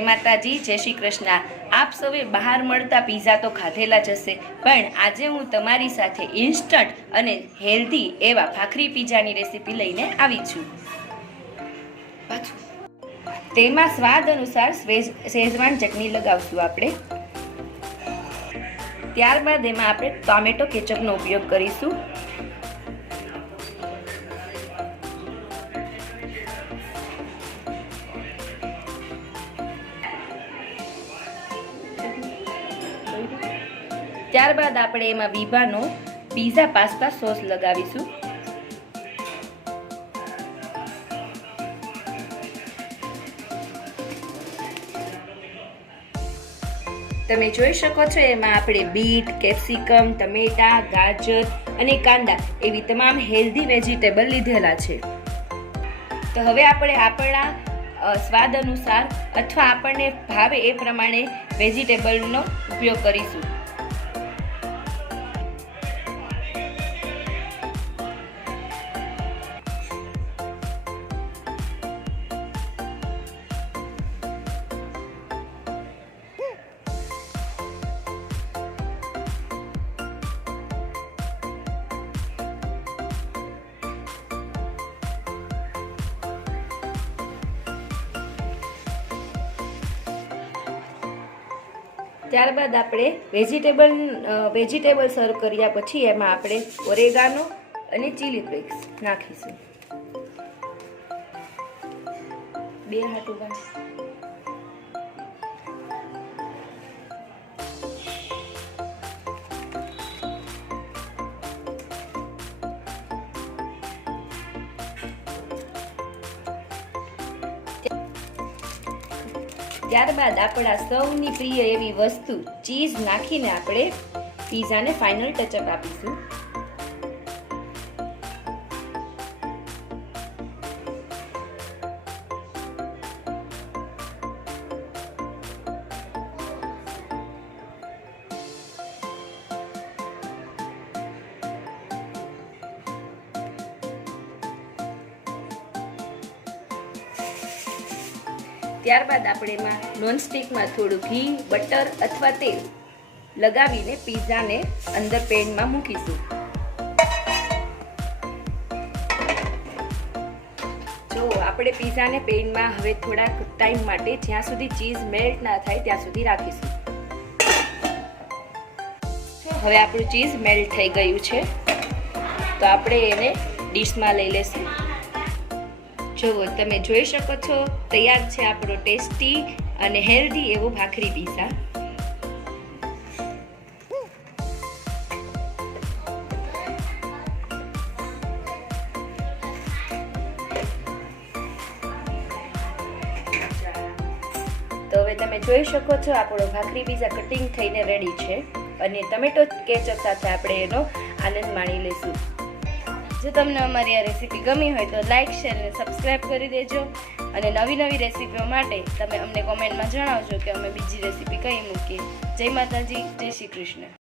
માતાજી જય શ્રી કૃષ્ણ. આપ સૌએ બહાર મળતા પીઝા તો ખાધેલા જ હશે પણ આજે હું તમારી સાથે ઇન્સ્ટન્ટ અને હેલ્ધી એવા ભાખરી પીઝાની રેસીપી લઈને આવી છું. તેમાં સ્વાદ અનુસાર શેઝવાન ચટણી લગાવશું આપણે. ત્યારબાદ એમાં આપણે ટોમેટો કેચઅપનો ઉપયોગ કરીશું. ત્યારબાદ આપણે એમાં વિભાનો પીઝા પાસ્તા સોસ લગાવીશું. તમે જોઈ શકો છો, એમાં આપણે બીટ, કેપ્સિકમ, ટમેટા, ગાજર અને કાંદા એવી તમામ હેલ્ધી વેજીટેબલ લીધેલા છે. તો હવે આપણે આપણા સ્વાદ અનુસાર અથવા આપણને ભાવે એ પ્રમાણે વેજીટેબલનો ઉપયોગ કરીશું. ત્યારબાદ આપણે વેજીટેબલ વેજીટેબલ સર્વ કર્યા પછી એમાં આપણે ઓરેગાનો અને ચીલી ફ્લેક્સ નાખીશું. બે હાથ ઊભા ત્યારબાદ આપણા સૌની પ્રિય એવી વસ્તુ ચીઝ નાખીને આપણે પીઝાને ફાઇનલ ટચઅપ આપીશું. ત્યારબાદ આપણે એમાં નોનસ્ટિકમાં થોડું ઘી, બટર અથવા તેલ લગાવીને પીઝાને અંદર પેનમાં મૂકીશું. જો આપણે પીઝાને પેનમાં હવે થોડાક ટાઈમ માટે જ્યાં સુધી ચીઝ મેલ્ટ ના થાય ત્યાં સુધી રાખીશું. હવે આપણું ચીઝ મેલ્ટ થઈ ગયું છે. તો આપણે એને ડીશમાં લઈ લેશું. જુઓ તમે જોઈ શકો છો, તૈયાર છે આપણો ટેસ્ટી અને હેલ્ધી એવો ભાખરી પીઝા. તો હવે તમે જોઈ શકો છો, આપણો ભાખરી પીઝા કટિંગ થઈને રેડી છે. અને ટમેટો કેચઅપ સાથે આપણે એનો આનંદ માણી લઈશું. જો તમને અમારી આ રેસીપી ગમી હોય તો લાઇક શેર અને સબસ્ક્રાઈબ કરી દેજો. અને નવી નવી રેસીપીઓ માટે તમે અમને કોમેન્ટમાં જણાવજો કે અમે બીજી રેસીપી કઈ મૂકીએ. જય માતાજી, જય શ્રી કૃષ્ણ.